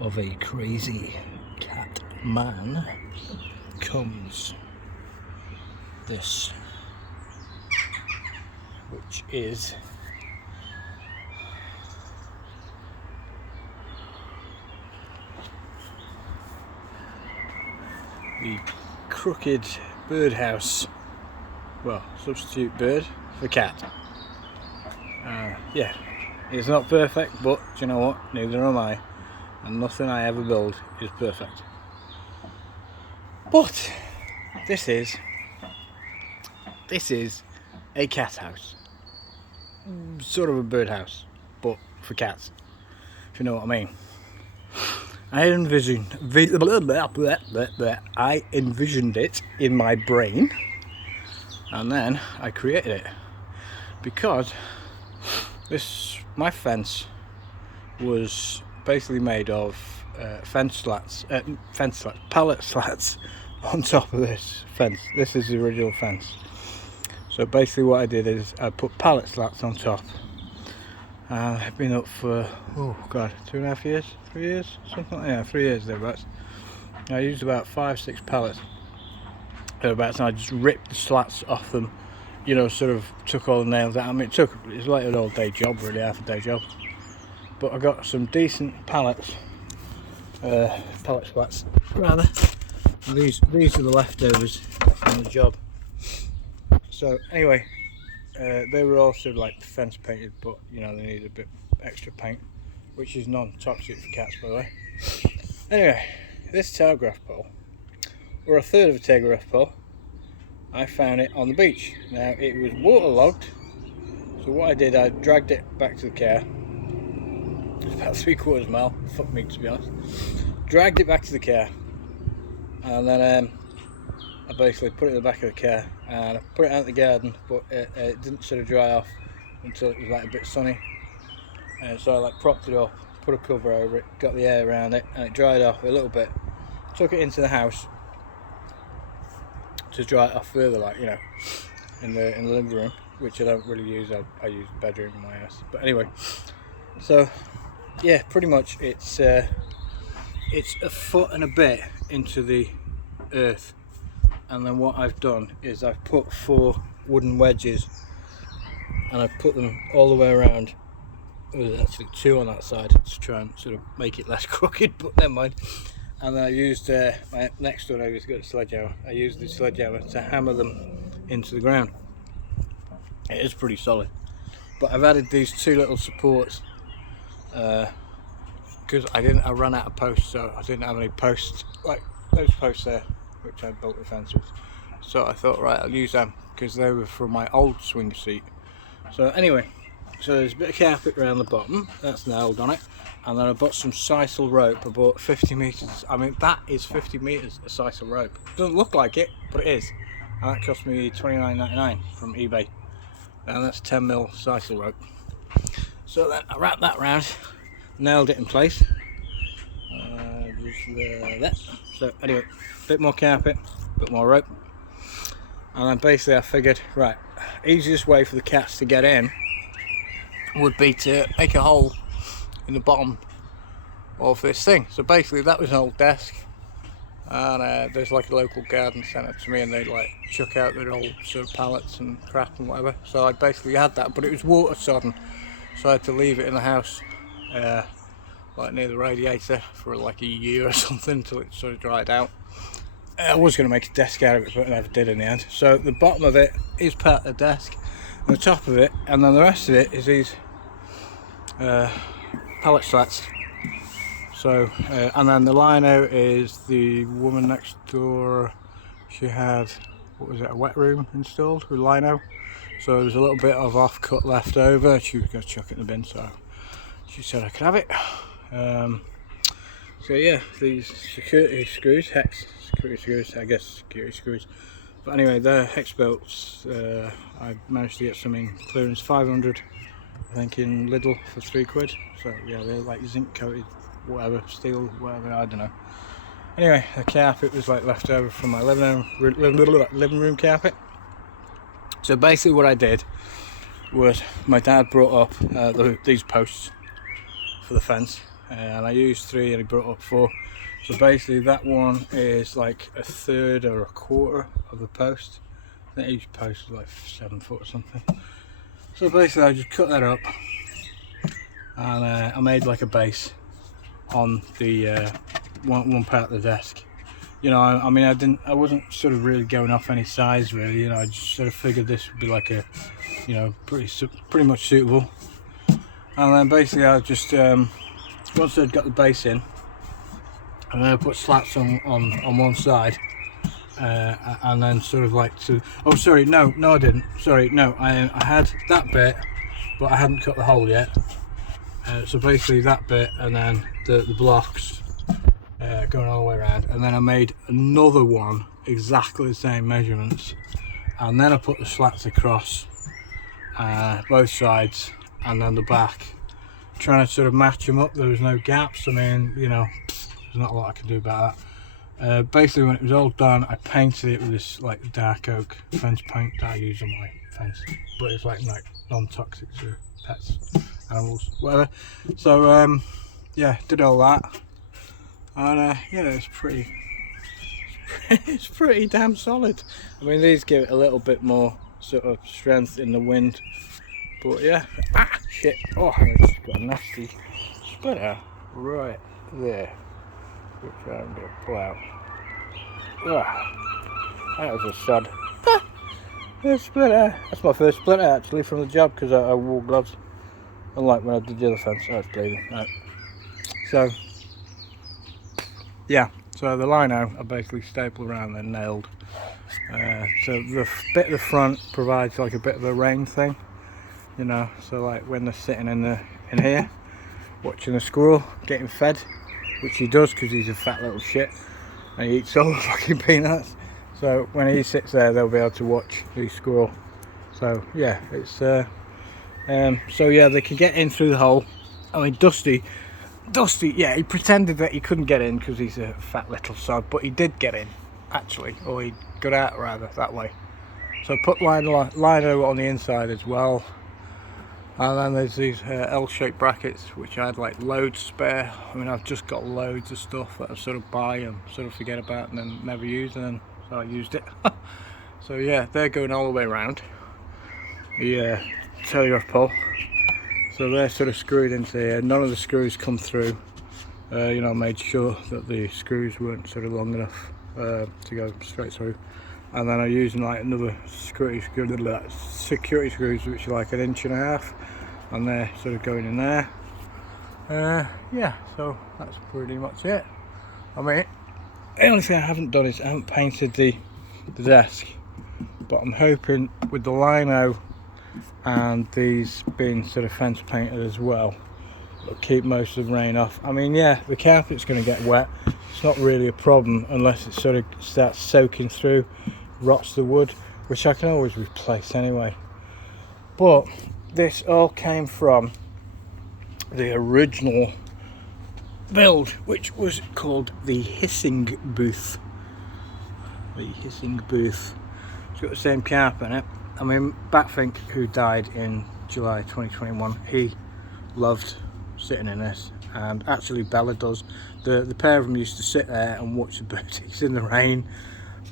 of a crazy cat man comes this, which is the crooked birdhouse, well, substitute bird for cat. Yeah, it's not perfect, but do you know what, neither am I, and nothing I ever build is perfect. But this is a cat house, sort of a birdhouse, but for cats, if you know what I mean. I envisioned it in my brain, and then I created it, because my fence was basically made of pallet slats on top of this fence. This is the original fence. So basically what I did is I put pallet slats on top. I've been up for, oh god, 2.5 years, 3 years, something like that, 3 years thereabouts. I used about 5-6 pallets thereabouts, and I just ripped the slats off them, you know, sort of took all the nails out. I mean, it's like an all day job, really, half a day job. But I got some decent pallet slats rather. And these are the leftovers from the job. So anyway, they were also like fence painted, but you know, they need a bit extra paint, which is non-toxic for cats, by the way. Anyway, this telegraph pole, or a third of a telegraph pole, I found it on the beach. Now it was waterlogged, so what I did, I dragged it back to the car. It's about 3/4 mile, fuck me to be honest. Dragged it back to the car, and then I basically put it in the back of the car, and I put it out in the garden, but it didn't sort of dry off until it was like a bit sunny. So I like propped it up, put a cover over it, got the air around it, and it dried off a little bit. Took it into the house to dry it off further, like, you know, in the living room, which I don't really use. I use the bedroom in my house. But anyway, so yeah, pretty much it's a foot and a bit into the earth. And then what I've done is I've put 4 wooden wedges, and I've put them all the way around. There's actually 2 on that side to try and sort of make it less crooked, but never mind. And then I used my next door neighbour's got a sledgehammer. I used the sledgehammer to hammer them into the ground. It is pretty solid, but I've added these 2 little supports because I ran out of posts, so I didn't have any posts like those posts there, which I built the fence with. So I thought, right, I'll use them because they were from my old swing seat. So anyway, so there's a bit of carpet around the bottom, that's nailed on it, and then I bought some sisal rope. I bought 50 metres, I mean that is 50 metres of sisal rope. Doesn't look like it, but it is, and that cost me $29.99 from eBay, and that's 10mm sisal rope. So then I wrapped that round, nailed it in place, just there. So anyway, a bit more carpet, a bit more rope, and then basically I figured, right, easiest way for the cats to get in would be to make a hole in the bottom of this thing. So basically that was an old desk, and there's like a local garden centre to me, and they like chuck out their old sort of pallets and crap and whatever. So I basically had that, but it was water sodden, so I had to leave it in the house, like near the radiator, for like a year or something until it sort of dried out. I was going to make a desk out of it, but I never did in the end. So the bottom of it is part of the desk, and the top of it, and then the rest of it is these pallet slats. So and then the lino is the woman next door. She had, what was it, a wet room installed with lino, so there's a little bit of off cut left over. She was going to chuck it in the bin, so she said I could have it. So yeah, these security screws, hex security screws, I guess security screws, but anyway, they're hex bolts. I managed to get some in clearance 500, I think, in Lidl for £3. So yeah, they're like zinc coated, whatever, steel, whatever, I don't know. Anyway, the carpet was like left over from my living room carpet. So basically what I did was, my dad brought up these posts for the fence, and I used 3 and he brought up 4. So basically that one is like a third or a quarter of the post. I think each post is like 7 foot or something. So basically I just cut that up, and I made like a base on the one part of the desk. You know, I mean, I wasn't sort of really going off any size really. You know, I just sort of figured this would be like a, you know, pretty much suitable. And then basically I just once I'd got the base in, and then I put slats on one side, and then sort of like oh sorry, no I didn't, sorry, no, I had that bit but I hadn't cut the hole yet. So basically that bit, and then the blocks going all the way around, and then I made another one exactly the same measurements, and then I put the slats across both sides, and then the back, trying to sort of match them up. There was no gaps. I mean, you know, there's not a lot I can do about that. Basically when it was all done, I painted it with this like dark oak fence paint that I use on my fence, but it's like non-toxic to pets, animals, whatever. So yeah, did all that, and yeah, it's pretty damn solid. I mean, these give it a little bit more sort of strength in the wind, but yeah. Shit, oh, I just got a nasty splitter right there, which I'm going to pull out. That was a sod. A splitter. That's my first splitter actually from the job, because I wore gloves, unlike when I did the other fence. Oh, it's bleeding. Right. So yeah, so the lino are basically stapled around, they're nailed. So the bit at the front provides like a bit of a rain thing, you know, so like when they're sitting in here watching the squirrel getting fed, which he does because he's a fat little shit and he eats all the fucking peanuts, so when he sits there they'll be able to watch the squirrel. So yeah, it's so yeah, they can get in through the hole. I mean, Dusty, yeah, he pretended that he couldn't get in because he's a fat little sod, but he did get in actually, or he got out rather that way. So put lino on the inside as well, and then there's these L-shaped brackets which I had like loads spare. I mean, I've just got loads of stuff that I sort of buy and sort of forget about and then never use, and then so I used it. So yeah, they're going all the way around the telegraph pole. So they're sort of screwed into here. None of the screws come through. You know, I made sure that the screws weren't sort of long enough to go straight through. And then I'm using like another security screws, which are like 1.5 inches, and they're sort of going in there. Yeah, so that's pretty much it. I mean, the only thing I haven't done is I haven't painted the desk, but I'm hoping with the lino and these being sort of fence painted as well, it'll keep most of the rain off. I mean, yeah, the carpet's going to get wet. It's not really a problem unless it sort of starts soaking through, rots the wood, which I can always replace anyway. But this all came from the original build, which was called the hissing booth. The hissing booth. It's got the same carpet in it. I mean, Batfink, who died in July 2021, he loved sitting in this, and actually Bella does. The pair of them used to sit there and watch the birdies in the rain.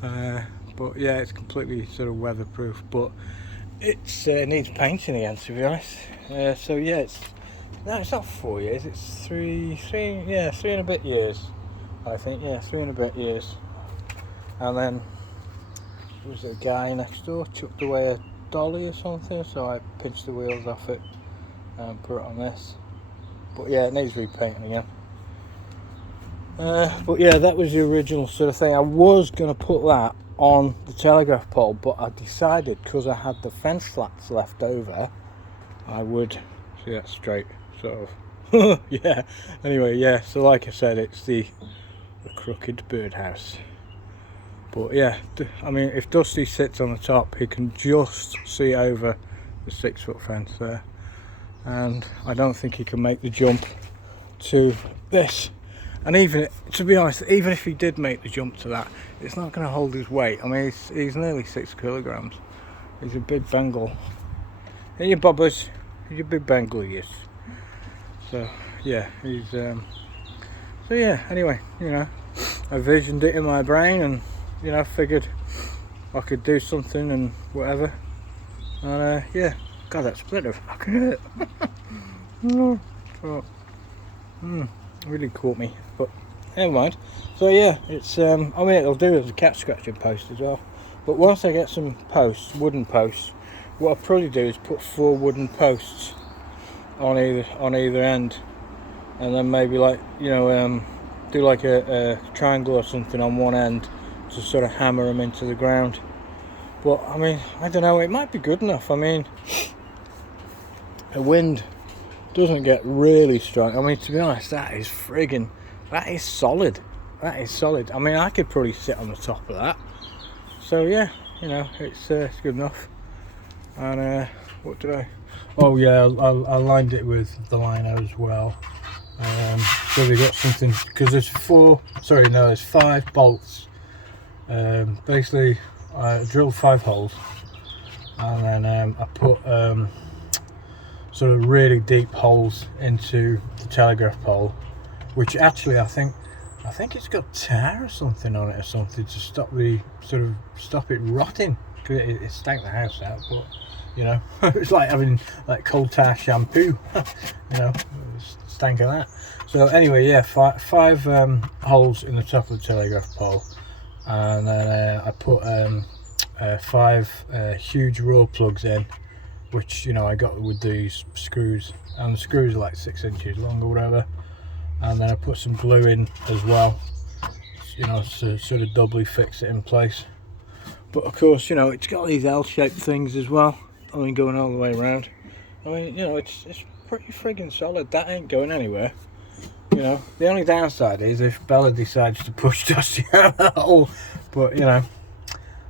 But yeah, it's completely sort of weatherproof, but it needs painting again, to be honest. So yeah, it's not 4 years, it's three and a bit years, I think. Yeah, 3 and a bit years. And then there was a guy next door chucked away a dolly or something, so I pinched the wheels off it and put it on this. But yeah, it needs repainting again. But yeah, that was the original sort of thing. I was going to put that on the telegraph pole, but I decided, because I had the fence slats left over, I would see that straight, sort of. Yeah, anyway, yeah, so like I said, it's the crooked birdhouse. But yeah, I mean, if Dusty sits on the top, he can just see over the 6-foot fence there, and I don't think he can make the jump to this. And even, to be honest, even if he did make the jump to that, it's not going to hold his weight. I mean, he's nearly 6 kilograms. He's a big Bengal. Hey, you bobbers. He's a big Bengal, yes. So yeah, he's so yeah, anyway, you know, I visioned it in my brain, and you know, figured I could do something and whatever. And yeah, God, that splinter fucking hurt. So, really caught me, but never mind. So yeah, it's I mean, it'll do as a cat scratching post as well. But once I get some posts, wooden posts, what I'll probably do is put 4 wooden posts on either end, and then maybe, like, you know, do like a triangle or something on one end to sort of hammer them into the ground. But I mean, I don't know, it might be good enough. I mean, the wind doesn't get really strong. I mean, to be honest, that is solid. That is solid. I mean, I could probably sit on the top of that. So yeah, you know, it's good enough. And what did I? Oh yeah, I lined it with the lino as well. So we got something, because there's 5 bolts. Basically, I drilled 5 holes, and then I put sort of really deep holes into the telegraph pole, which actually I think it's got tar or something on it, or something, to stop it rotting, because it stank the house out. But you know, it's like having like coal tar shampoo. You know, stank of that. So anyway, yeah, 5 holes in the top of the telegraph pole, and then I put 5 huge raw plugs in, which, you know, I got with these screws, and the screws are like 6 inches long or whatever. And then I put some glue in as well, you know, to sort of doubly fix it in place. But of course, you know, it's got these L-shaped things as well, I mean, going all the way around. I mean, you know, it's pretty friggin' solid. That ain't going anywhere. You know, the only downside is if Bella decides to push Dusty out of that hole. But, you know,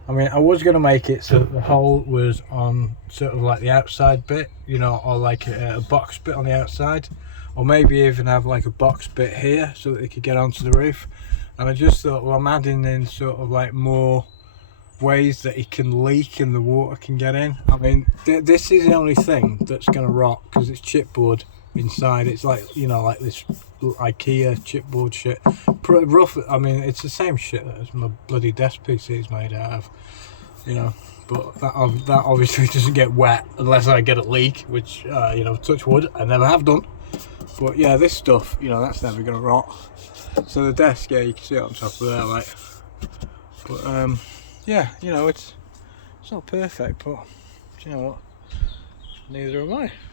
I mean, I was going to make it so that the hole was on sort of like the outside bit, you know, or like a box bit on the outside, or maybe even have like a box bit here so that they could get onto the roof. And I just thought, well, I'm adding in sort of like more ways that it can leak and the water can get in. I mean, this is the only thing that's going to rot, because it's chipboard inside. It's like, you know, like this IKEA chipboard shit. Rough. I mean, it's the same shit that my bloody desk PC is made out of, you know. But that obviously doesn't get wet unless I get a leak, which, you know, touch wood, I never have done. But yeah, this stuff, you know, that's never going to rot. So the desk, yeah, you can see it on top of there, like. But yeah, you know, it's not perfect, but you know what? Neither am I.